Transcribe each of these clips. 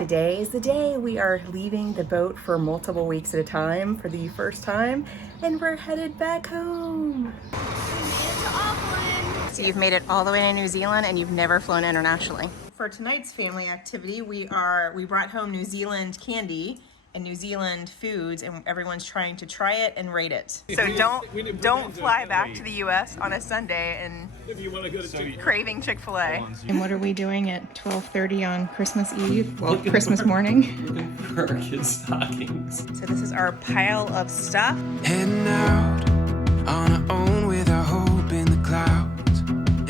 Today is the day we are leaving the boat for multiple weeks at a time for the first time, and we're headed back home. We made it to Auckland. So you've made it all the way to New Zealand and you've never flown internationally. For tonight's family activity, we brought home New Zealand candy and New Zealand foods, and everyone's trying to try it and rate it. So don't fly back to the US on a Sunday and craving Chick-fil-A. And what are we doing at 12:30 on Christmas Eve? Well, Christmas morning. Looking for our kids' stockings. So this is our pile of stuff. Heading out on our own with our hope in the clouds,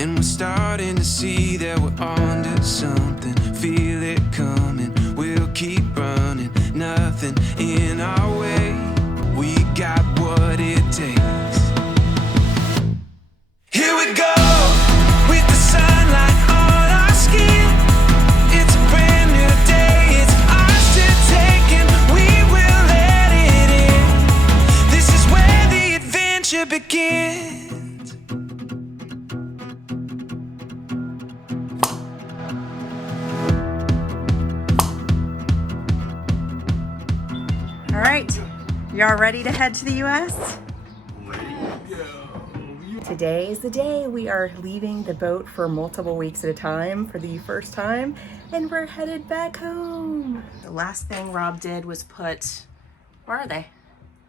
and we're starting to see that we're onto something. Feel it coming, we'll keep running, nothing in our way. We got what it takes. Here we go with the sunlight on our skin. It's a brand new day, it's ours to take, and we will let it in. This is where the adventure begins. All right, y'all ready to head to the US? Today is the day we are leaving the boat for multiple weeks at a time for the first time, and we're headed back home. The last thing Rob did was put, where are they?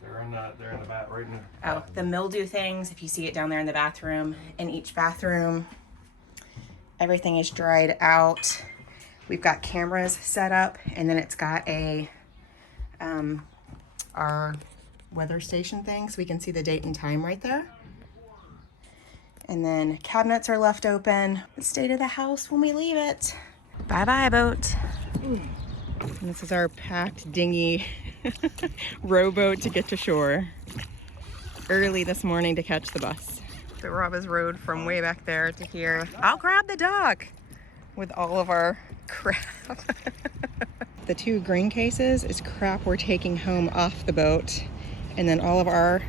They're in the bath right now. Oh, the mildew things, if you see it down there in the bathroom. In each bathroom, everything is dried out. We've got cameras set up, and then it's got our weather station thing, so we can see the date and time right there. And then cabinets are left open. The state of the house when we leave it. Bye-bye, boat. And this is our packed dinghy rowboat to get to shore. Early this morning to catch the bus. So Rob has rowed from way back there to here. I'll grab the dock with all of our crap. The two green cases is crap we're taking home off the boat. And then all of our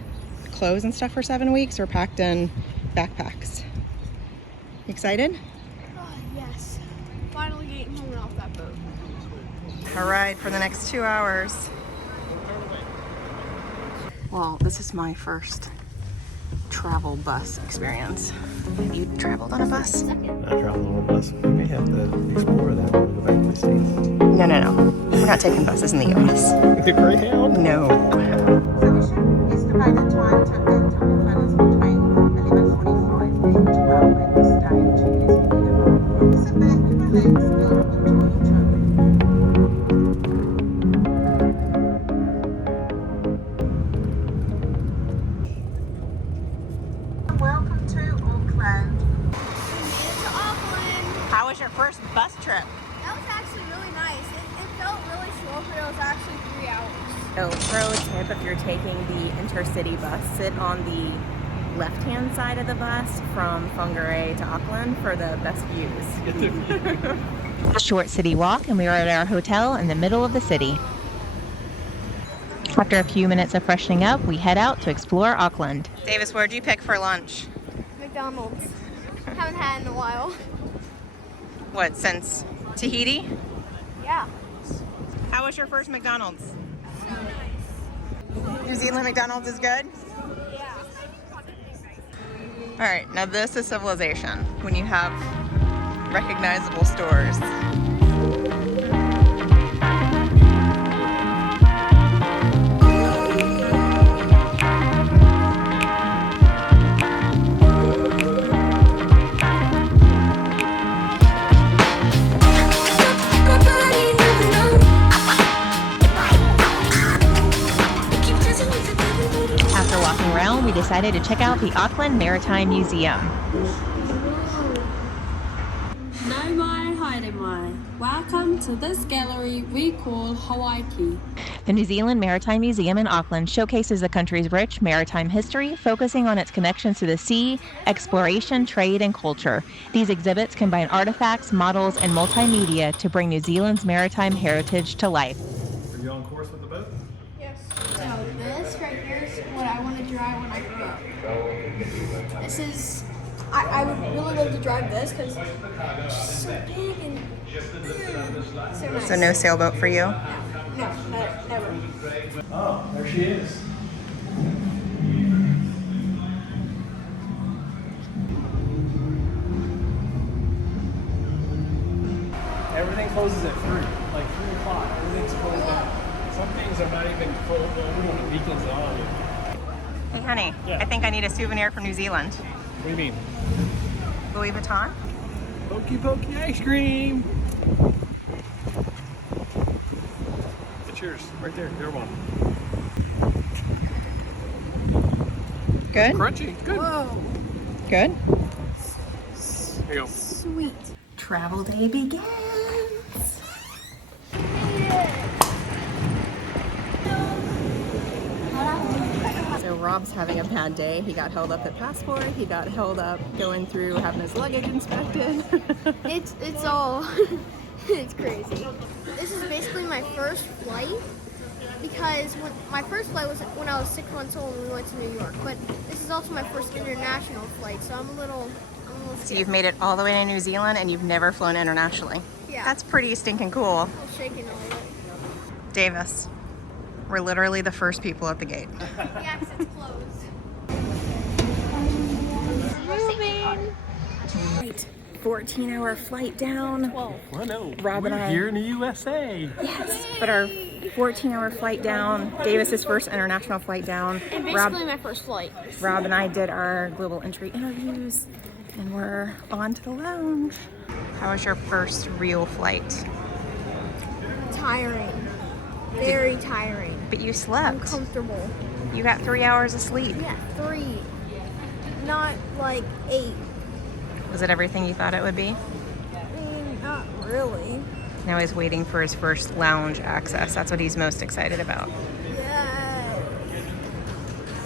clothes and stuff for 7 weeks are packed in backpacks. Excited? Oh, yes. Finally getting home and off that boat. All right, for the next 2 hours. Well, this is my first travel bus experience. Have you traveled on a bus? I traveled on a bus. We may have to explore that when we go back to the States. No. We're not taking buses in the US. The Greyhound? No. Exhibition is divided time to attend Auckland is between 11:45 and 12 at this stage is here. Sit back, relax, and enjoy your trip. Welcome to Auckland. We made it to Auckland. How was your first bus trip? That was actually really nice. It felt really short, but it was actually 3 hours. So, pro tip, if you're taking the intercity bus, sit on the left-hand side of the bus from Whangarei to Auckland for the best views. Short city walk, and we are at our hotel in the middle of the city. After a few minutes of freshening up, we head out to explore Auckland. Davis, where'd you pick for lunch? McDonald's. Haven't had it in a while. What, since Tahiti? Yeah. How was your first McDonald's? So nice. New Zealand McDonald's is good? Yeah. All right, now this is civilization, when you have recognizable stores. After walking around, we decided to check out the Auckland Maritime Museum. Nau mai, haere mai. Welcome to this gallery we call Hawaii. The New Zealand Maritime Museum in Auckland showcases the country's rich maritime history, focusing on its connections to the sea, exploration, trade, and culture. These exhibits combine artifacts, models, and multimedia to bring New Zealand's maritime heritage to life. Are you on course with the boat? Yes. So this right here is what I want to drive when I grow up. This is, I would really love to drive this because it's just so big and So nice. So no sailboat for you? No, never. Oh, there she is. Everything closes at 3, like 3 o'clock. Everything's closed down. Some things are not even closed. The beacons are on. Hey, honey, Yeah. I think I need a souvenir from New Zealand. What do you mean? Louis Vuitton? Pokey pokey ice cream. It's yours, right there. Your one. Good? Crunchy. Good. Whoa. Good? Here you go. Sweet. Travel day begins. So Rob's having a bad day. He got held up at passport. He got held up going through having his luggage inspected. It's all it's crazy. This is basically my first flight because my first flight was when I was 6 months old and we went to New York. But this is also my first international flight, so I'm a little So scared. you've made it all the way to New Zealand and you've never flown internationally. Yeah. That's pretty stinking cool. I'm shaking a little. Davis, we're literally the first people at the gate. The exit's closed. Moving. Right, 14-hour flight down. 12. Well, no. Rob and We're I- here in the USA. Yes, but our 14-hour flight down, Davis's first international flight down. And basically my first flight. Rob and I did our global entry interviews, and we're on to the lounge. How was your first real flight? Tiring. Very tiring. But you slept. Uncomfortable. You got 3 hours of sleep. Yeah, 3. Not like 8. Was it everything you thought it would be? I mean, not really. Now he's waiting for his first lounge access. That's what he's most excited about. Yeah.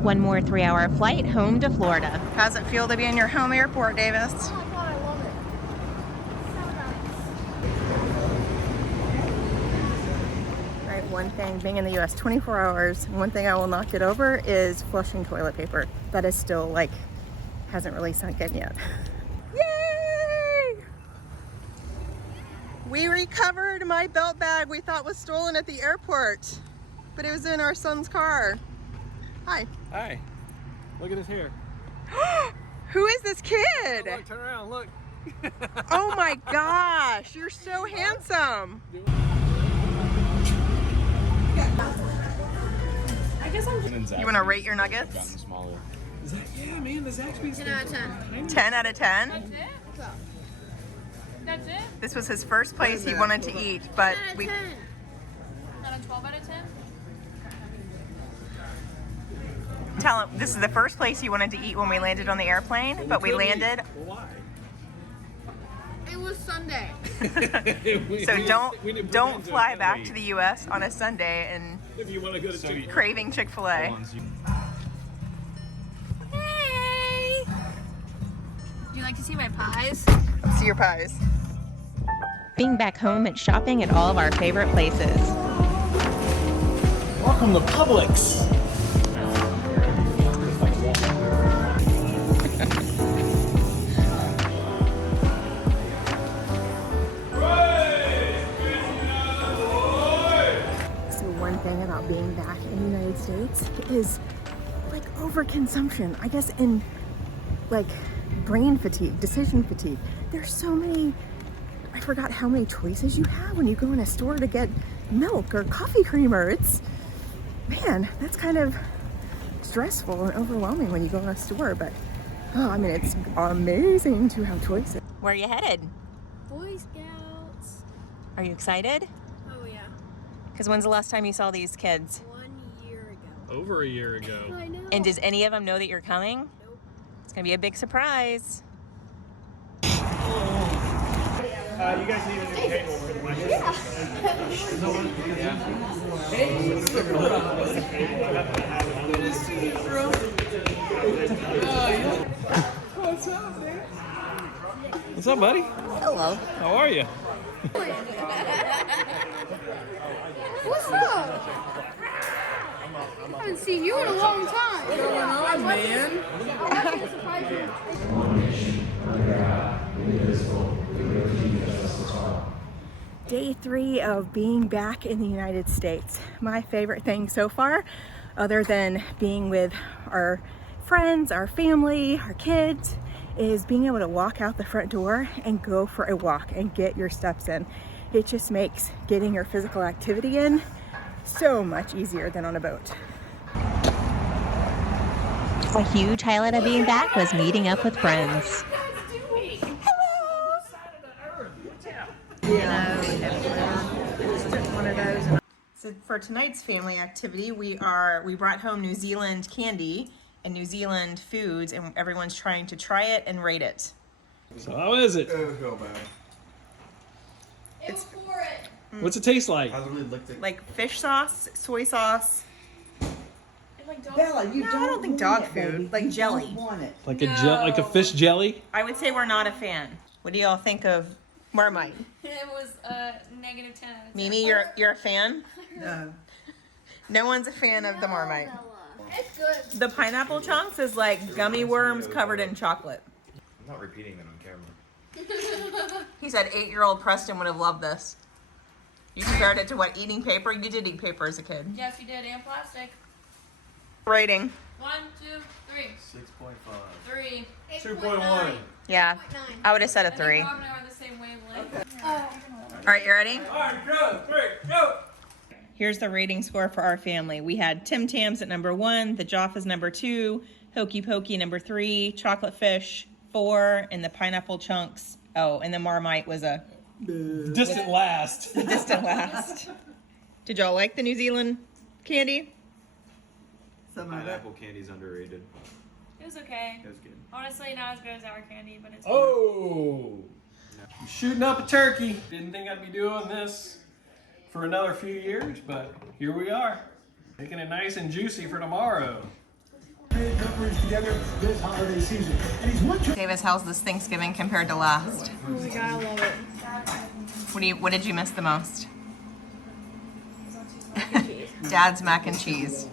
One more 3-hour flight home to Florida. How's it feel to be in your home airport, Davis? Oh my god, I love it. So nice. Right, one thing, being in the US 24 hours, one thing I will not get over is flushing toilet paper. That is still like, hasn't really sunk in yet. Yay! We recovered my belt bag we thought was stolen at the airport, but it was in our son's car. Hi. Hi. Look at his hair. Who is this kid? Look, turn around, look. Oh my gosh, you're so handsome. You want to rate your nuggets? Yeah, man, the Zaxby's 10 out of 10. 10 out of 10? That's it? This was his first place he wanted to eat, but 10 out of we 10. Not a 12 out of 10? tell him this is the first place he wanted to eat when we landed on the airplane, but we landed. Well, why? It was Sunday. So don't fly back to the US on a Sunday and If you want to go to Chick-fil-A. craving Chick-fil-A. Hey! Do you like to see my pies? See your pies. Being back home and shopping at all of our favorite places. Welcome to Publix. So one thing about being back in the United States is like overconsumption. I guess in like brain fatigue, decision fatigue. There's so many, I forgot how many choices you have when you go in a store to get milk or coffee creamer. It's, man, that's kind of stressful and overwhelming when you go in a store, but oh, I mean, it's amazing to have choices. Where are you headed? Boy Scouts. Are you excited? Oh yeah. Because when's the last time you saw these kids? 1 year ago. Over a year ago. I know. And does any of them know that you're coming? Nope. It's gonna be a big surprise. You guys need a new table for the What's up, buddy? Hello. How are you? What's up? I haven't seen you in a long time. What's going on, man? I was surprise you. Day 3 of being back in the United States. My favorite thing so far, other than being with our friends, our family, our kids, is being able to walk out the front door and go for a walk and get your steps in. It just makes getting your physical activity in so much easier than on a boat. A huge highlight of being back was meeting up with friends. So for tonight's family activity, we brought home New Zealand candy and New Zealand foods, and everyone's trying to try it and rate it. So how is it? What's it taste like? I literally licked it. Like fish sauce, soy sauce. Bella, you No, I don't think dog food. Like jelly. want it. Like like a fish jelly? I would say we're not a fan. What do y'all think of Marmite? It was -10. Mimi, you're a fan? No. No one's a fan of the Marmite. It's good. The pineapple chunks is like gummy worms covered in chocolate. I'm not repeating that on camera. He said 8-year-old Preston would have loved this. You compared it to what, eating paper? You did eat paper as a kid. Yes, you did, and plastic. Rating. 1, 2, 3. 6.5. 3. 2.1. Yeah, I would have said a 3. Rob and I are the same wavelength. All right, you ready? Alright, go, 3, go! Here's the rating score for our family. We had Tim Tams at number 1, the Joff is number 2, Hokey Pokey number 3, Chocolate Fish 4, and the pineapple chunks. Oh, and the Marmite was a Distant last. distant last. Did y'all like the New Zealand candy? Pineapple candy's underrated. It was okay. That was good. Honestly, not as good as our candy, but it's Oh! I'm shooting up a turkey. Didn't think I'd be doing this for another few years, but here we are. Making it nice and juicy for tomorrow. Together this holiday season. And he's one Davis, how's this Thanksgiving compared to last? Oh my god, I love it. What did you miss the most? Dad's mac and cheese.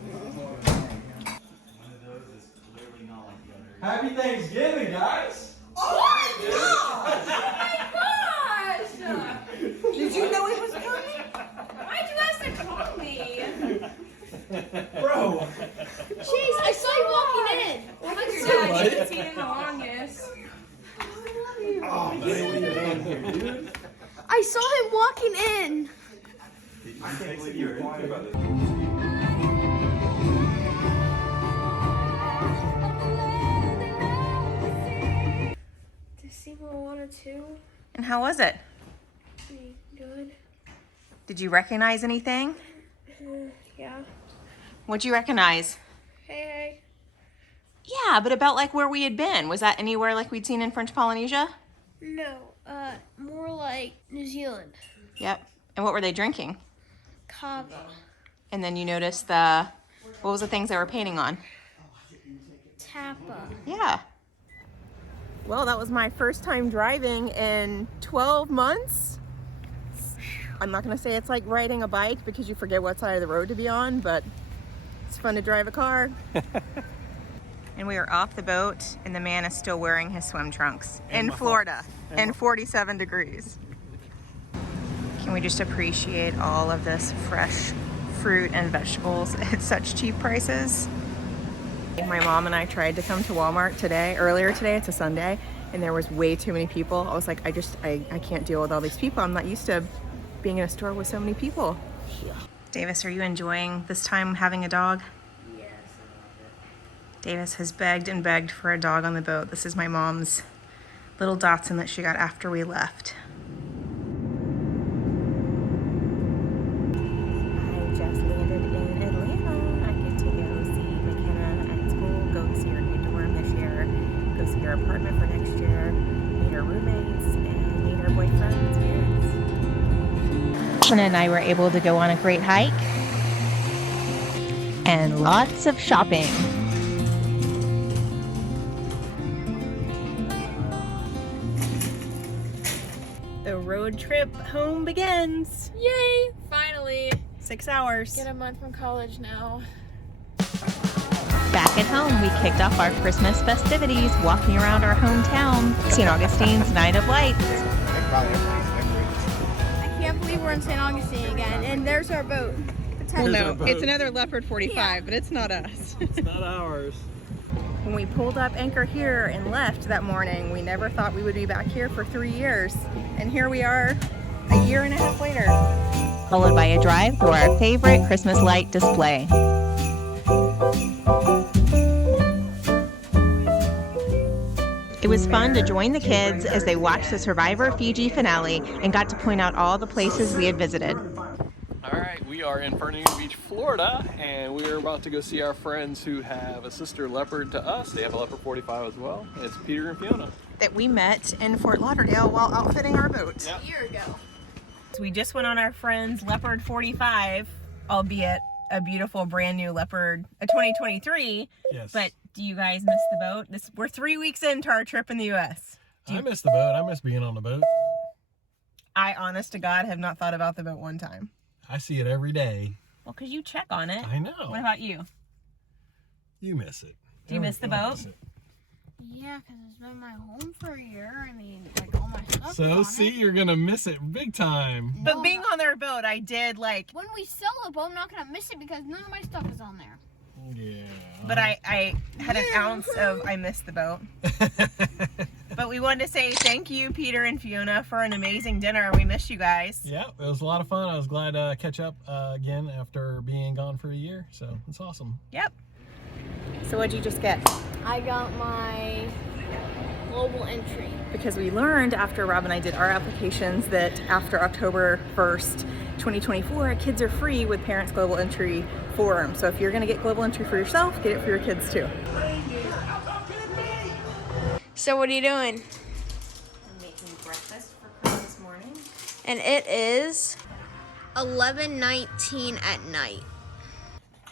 Happy Thanksgiving, guys! Did you know it was coming? Why'd you ask to call me? Bro! Jeez, I saw you walking in. Well, look, your dad, you haven't seen in the longest. Oh, what are you doing here, dude? I saw him walking in. I can't believe you were thinking about this. December 1 or 2. And how was it? Pretty good. Did you recognize anything? Yeah. What'd you recognize? Hey. Yeah, but about like where we had been. Was that anywhere like we'd seen in French Polynesia? No, more like New Zealand. Yep. And what were they drinking? Kava. And then you noticed what was the things they were painting on? Tappa. Yeah. Well, that was my first time driving in 12 months. I'm not gonna say it's like riding a bike because you forget what side of the road to be on, but it's fun to drive a car. And we are off the boat and the man is still wearing his swim trunks in Florida in 47 degrees. Can we just appreciate all of this fresh fruit and vegetables at such cheap prices? My mom and I tried to come to Walmart earlier today, it's a Sunday, and there was way too many people. I was like, I can't deal with all these people. I'm not used to being in a store with so many people. Yeah. Davis, are you enjoying this time having a dog? Yes, I love it. Davis has begged and begged for a dog on the boat. This is my mom's little Dachshund that she got after we left. I just landed in Atlanta. I get to go see McKenna at school, go see her new dorm this year, go see her apartment for next year, meet her roommates, and meet her boyfriend's parents. Hannah and I were able to go on a great hike and lots of shopping. The road trip home begins. Yay! Finally. 6 hours. Get a month from college now. Back at home, we kicked off our Christmas festivities walking around our hometown, St. Augustine's Night of Lights. I can't believe we're in St. Augustine again, and there's our boat. Well, Here's no, our boat. it's another Leopard 45, but it's not us. It's not ours. When we pulled up anchor here and left that morning, we never thought we would be back here for 3 years. And here we are a year and a half later. Followed by a drive to our favorite Christmas light display. It was fun to join the kids as they watched the Survivor Fiji finale and got to point out all the places we had visited. All right, we are in Fernandina Beach, Florida, and we are about to go see our friends who have a sister Leopard to us. They have a Leopard 45 as well. It's Peter and Fiona. That we met in Fort Lauderdale while outfitting our boat. Yep. A year ago. So we just went on our friend's Leopard 45, albeit a beautiful brand new Leopard, a 2023. Yes. But do you guys miss the boat? We're 3 weeks into our trip in the U.S. I miss the boat. I miss being on the boat. I, honest to God, have not thought about the boat one time. I see it every day. Well, because you check on it. I know. What about you? You miss it. Do you miss the boat? Miss it. Yeah, because it's been my home for a year. I mean, like all my stuff is So on see, it. you're gonna miss it big time. But being on their boat, I did like, When we sell the boat, I'm not going to miss it because none of my stuff is on there. Yeah. but I had an ounce of I missed the boat. But we wanted to say thank you, Peter and Fiona, for an amazing dinner. We missed you guys. Yeah, it was a lot of fun. I was glad to catch up again after being gone for a year. So it's awesome. Yep. So what'd you just get? I got my global entry. Because we learned after Rob and I did our applications that after October 1st, 2024, kids are free with Parents Global Entry Forum. So if you're gonna get global entry for yourself, get it for your kids too. So what are you doing? I'm making breakfast for Christmas morning. And it is 11:19 at night.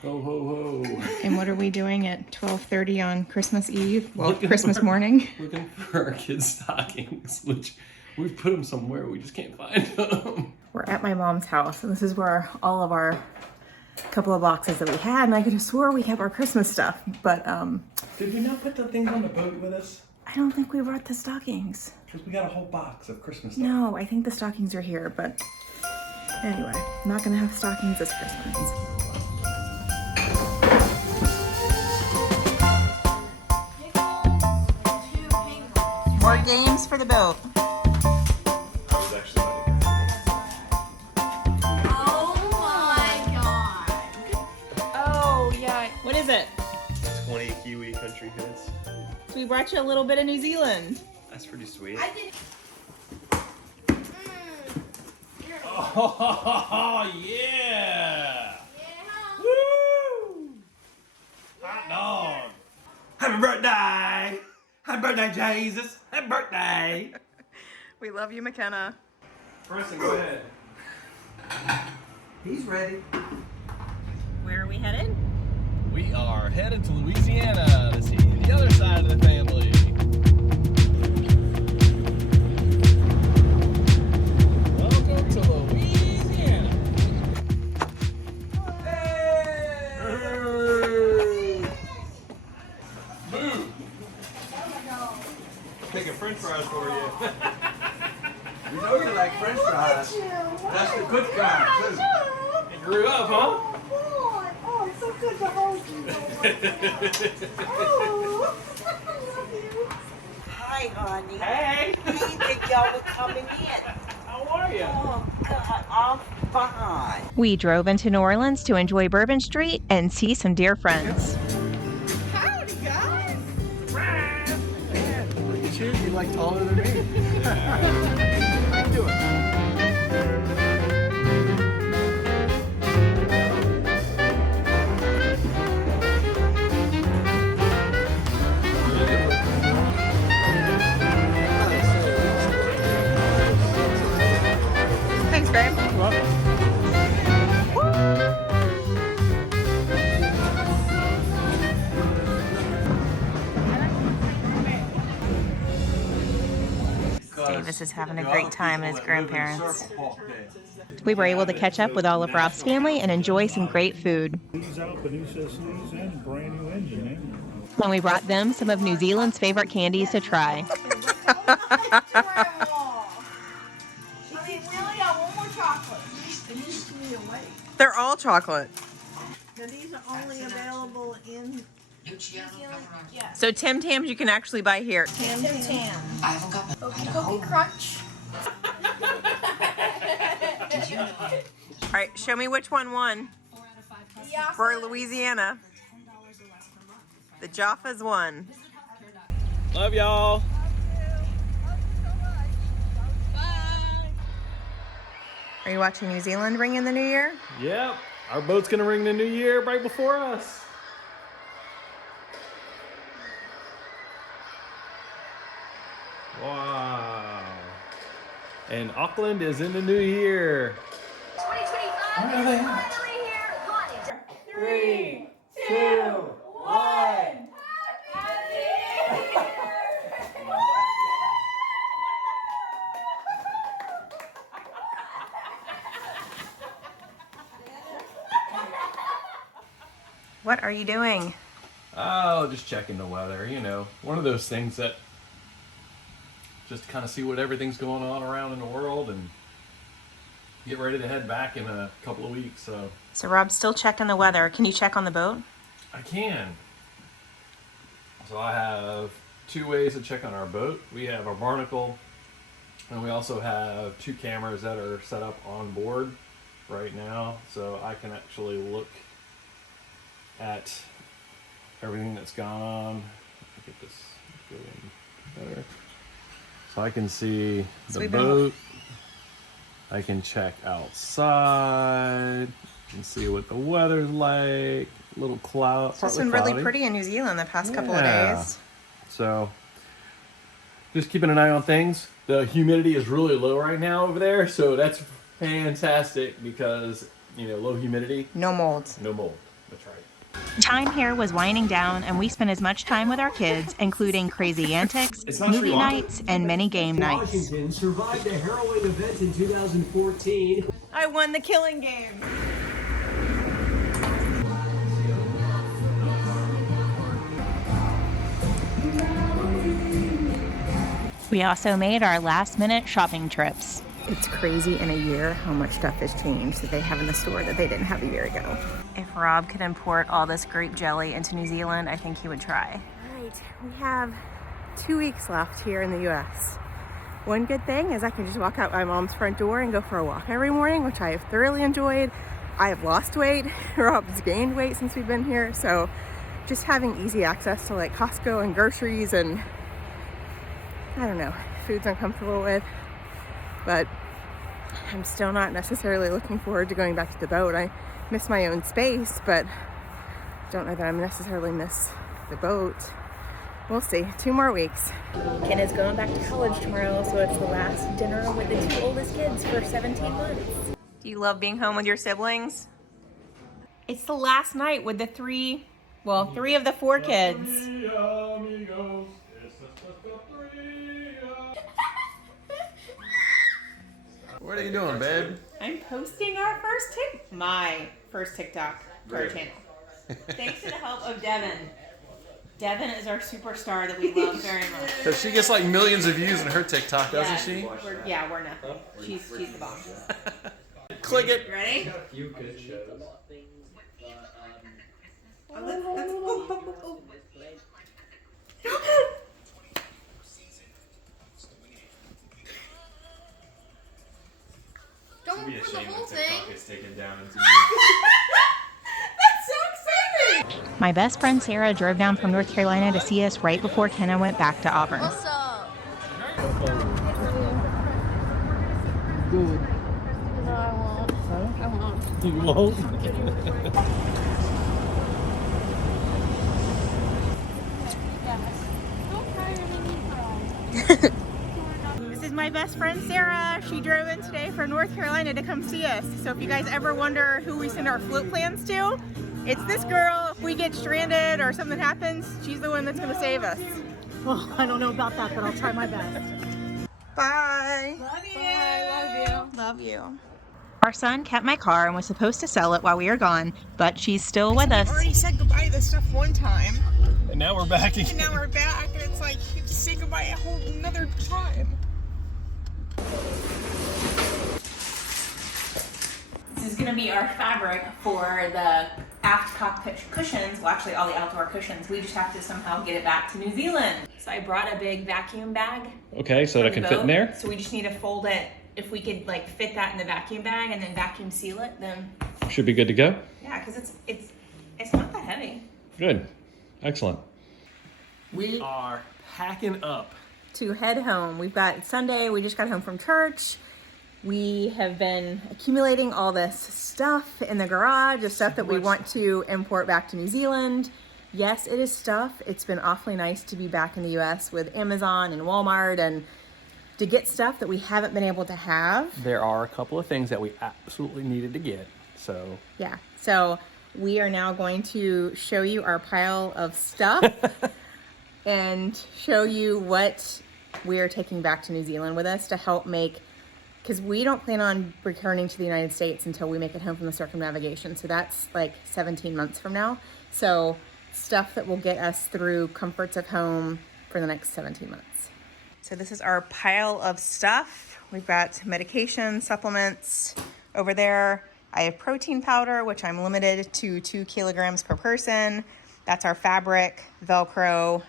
Ho, ho, ho. And what are we doing at 12:30 on Christmas Eve? Well, Looking Christmas for- morning. Looking for our kids' stockings, which we've put them somewhere. We just can't find them. We're at my mom's house, and this is where all of our couple of boxes that we had, and I could have swore we have our Christmas stuff, but Did we not put the things on the boat with us? I don't think we brought the stockings. Because we got a whole box of Christmas stuff. No, I think the stockings are here, but anyway, I'm not gonna have stockings this Christmas. More games for the boat. Oh my god. Oh yeah. What is it? 20 Kiwi country goods. So we brought you a little bit of New Zealand. That's pretty sweet. Oh, yeah! Woo! Hot dog! Happy birthday! Happy birthday, Jesus! Happy birthday! We love you, McKenna. Preston, go ahead. He's ready. Where are we headed? We are headed to Louisiana to see the other side of the family. Welcome to Louisiana. Hey! Move! Making French fries for you. You know you like French fries. That's the good kind, too. You grew up, huh? Oh, it's so good to hold you. Oh, I love you. Hi, honey. Hey! I didn't think y'all were coming in. How are you? Oh, God, I'm fine. We drove into New Orleans to enjoy Bourbon Street and see some dear friends. Howdy guys. Look at you, you're like taller than me. How you doing? Thanks, babe. Davis is having a great time with his grandparents. We were able to catch up with all of Rob's family and enjoy some great food. He's out, but he says he's in a brand new engine, eh? When we brought them some of New Zealand's favorite candies to try. I mean, really, I want more chocolate. They're all chocolate. Now these are only available in New Zealand, yeah. So Tim Tams you can actually buy here. Tim Tam. Cookie Cookie Crunch. All right, show me which one won for Louisiana. The Jaffas won. Love y'all. Are you watching New Zealand ring in the new year? Yep, our boat's gonna ring the new year right before us. Wow. And Auckland is in the new year. 2025 is finally here. 3, 2, 1. What are you doing? Oh, just checking the weather, you know. One of those things that just kind of see what everything's going on around in the world and get ready to head back in a couple of weeks. So Rob's still checking the weather. Can you check on the boat? I can. So I have 2 ways to check on our boat. We have our barnacle, and we also have 2 cameras that are set up on board right now. So I can actually look at everything that's gone on. Get this going better. So I can see the boat. I can check outside. I can see what the weather's like. Little cloud. It's been really pretty in New Zealand the past couple of days. So just keeping an eye on things. The humidity is really low right now over there, so that's fantastic because, you know, low humidity. No mold. No mold. That's right. Time here was winding down, and we spent as much time with our kids, including crazy antics, movie nights, and many game nights. Washington survived a harrowing event in 2014. I won the killing game. We also made our last-minute shopping trips. It's crazy in a year how much stuff has changed that they have in the store that they didn't have a year ago. If Rob could import all this grape jelly into New Zealand, I think he would try. All right, we have 2 weeks left here in the US. One good thing is I can just walk out my mom's front door and go for a walk every morning, which I have thoroughly enjoyed. I have lost weight. Rob's gained weight since we've been here. So just having easy access to like Costco and groceries and I don't know, food's uncomfortable with, but I'm still not necessarily looking forward to going back to the boat. I miss my own space, but don't know that I'm necessarily miss the boat. We'll see. 2 more weeks. Ken is going back to college tomorrow, so it's the last dinner with the 2 oldest kids for 17 months. Do you love being home with your siblings? It's the last night with the 3 of the 4 kids. What are you doing, babe? I'm posting my first TikTok to our channel. Thanks to the help of Devin. Devin is our superstar that we love very much. So she gets like millions of views in her TikTok, doesn't she? We're nothing. She's the boss. Click it. Ready? A few good shows. Don't Be for the ashamed whole that thing. TikTok is taken down into That's so exciting! My best friend Sarah drove down from North Carolina to see us right before Kenna went back to Auburn. What's up? No, I won't. I won't. You won't? This is my best friend Sarah. She drove in today from North Carolina to come see us. So if you guys ever wonder who we send our float plans to, it's this girl. If we get stranded or something happens, she's the one that's gonna save us. Well, I don't know about that, but I'll try my best. Bye. Love you. Bye, love you. Love you. Our son kept my car and was supposed to sell it while we were gone, but she's still with us. I already said goodbye to this stuff one time. And now we're back again. And now we're back, and it's like you have to say goodbye a whole another time. This is gonna be our fabric for the aft cockpit cushions. Well, actually all the outdoor cushions. We just have to somehow get it back to New Zealand. So I brought a big vacuum bag. Okay, so that it can fit in there? So we just need to fold it. If we could like fit that in the vacuum bag and then vacuum seal it, then Should be good to go? yeah, because it's not that heavy. Good. Excellent. We are packing up. To head home. We've got Sunday, we just got home from church. We have been accumulating all this stuff in the garage, the stuff that we want to import back to New Zealand. Yes, it is stuff. It's been awfully nice to be back in the US with Amazon and Walmart and to get stuff that we haven't been able to have. There are a couple of things that we absolutely needed to get, so. Yeah, so we are now going to show you our pile of stuff and show you what we are taking back to New Zealand with us to help make, because we don't plan on returning to the United States until we make it home from the circumnavigation. So that's like 17 months from now. So stuff that will get us through comforts of home for the next 17 months. So this is our pile of stuff. We've got medication, supplements over there. I have protein powder, which I'm limited to 2 kilograms per person. That's our fabric, Velcro,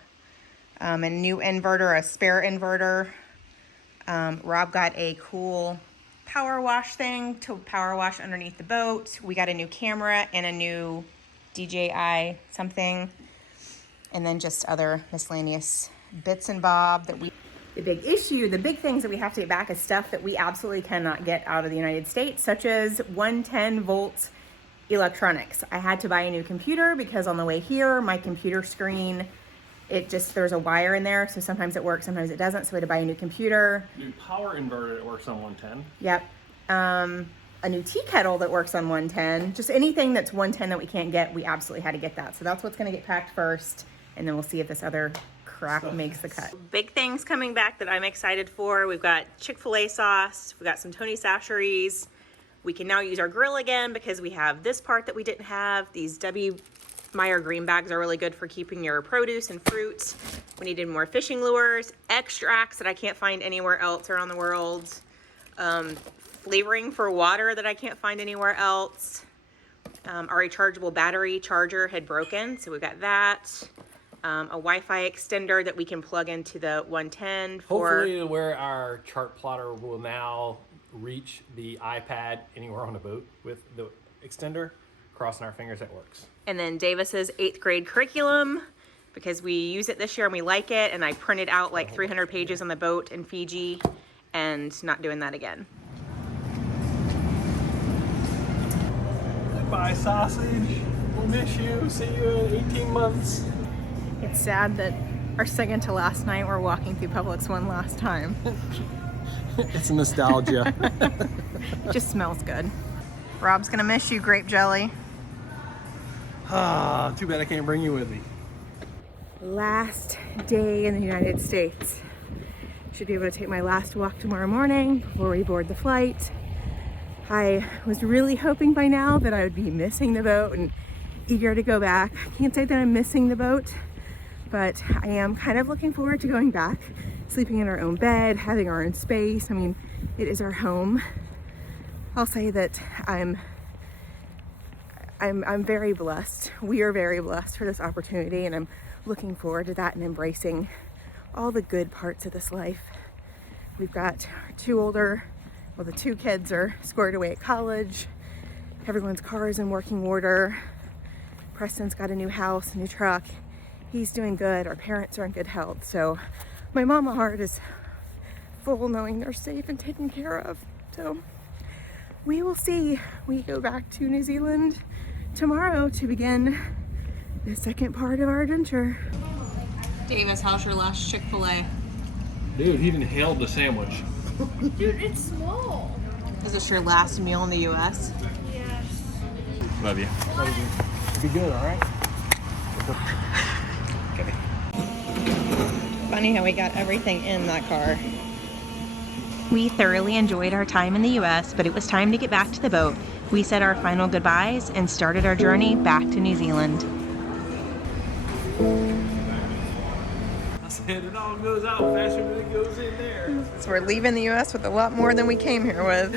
a new inverter, a spare inverter. Rob got a cool power wash thing to power wash underneath the boat. We got a new camera and a new DJI something. And then just other miscellaneous bits and bob that we... The big issue, the big things that we have to get back is stuff that we absolutely cannot get out of the United States, such as 110 volt electronics. I had to buy a new computer because on the way here, my computer screen, there's a wire in there, so sometimes it works, sometimes it doesn't, so we had to buy a new computer. New power inverter that works on 110. Yep. A new tea kettle that works on 110. Just anything that's 110 that we can't get, we absolutely had to get that. So that's what's gonna get packed first, and then we'll see if this other crap makes the cut. Big things coming back that I'm excited for. We've got Chick-fil-A sauce, we've got some Tony Chachere's. We can now use our grill again because we have this part that we didn't have. These W. Meyer green bags are really good for keeping your produce and fruits. We needed more fishing lures, extracts that I can't find anywhere else around the world, flavoring for water that I can't find anywhere else. Our rechargeable battery charger had broken, so we got that. A Wi-Fi extender that we can plug into the 110 for... Hopefully where our chart plotter will now reach the iPad anywhere on the boat with the extender. Crossing our fingers that works. And then Davis's 8th grade curriculum, because we use it this year and we like it, and I printed out like 300 pages on the boat in Fiji, and not doing that again. Goodbye, sausage. We'll miss you. See you in 18 months. It's sad that our second to last night we're walking through Publix one last time. It's nostalgia. It just smells good. Rob's gonna miss you, grape jelly. Ah, too bad I can't bring you with me. Last day in the United States. Should be able to take my last walk tomorrow morning before we board the flight. I was really hoping by now that I would be missing the boat and eager to go back. I can't say that I'm missing the boat, but I am kind of looking forward to going back, sleeping in our own bed, having our own space. I mean, it is our home. I'll say that I'm very blessed. We are very blessed for this opportunity, and I'm looking forward to that and embracing all the good parts of this life. We've got the 2 kids are squared away at college. Everyone's car is in working order. Preston's got a new house, a new truck. He's doing good. Our parents are in good health. So my mama heart is full knowing they're safe and taken care of. So we will see. We go back to New Zealand tomorrow to begin the second part of our adventure. Davis, how's your last Chick-fil-A? Dude, he even hailed the sandwich. Dude, it's small. Is this your last meal in the US? Yes. Love you. Love you. Be good, all right? Okay. Funny how we got everything in that car. We thoroughly enjoyed our time in the US, but it was time to get back to the boat. We said our final goodbyes and started our journey back to New Zealand. I said it all goes out faster than it goes in there. So we're leaving the US with a lot more than we came here with.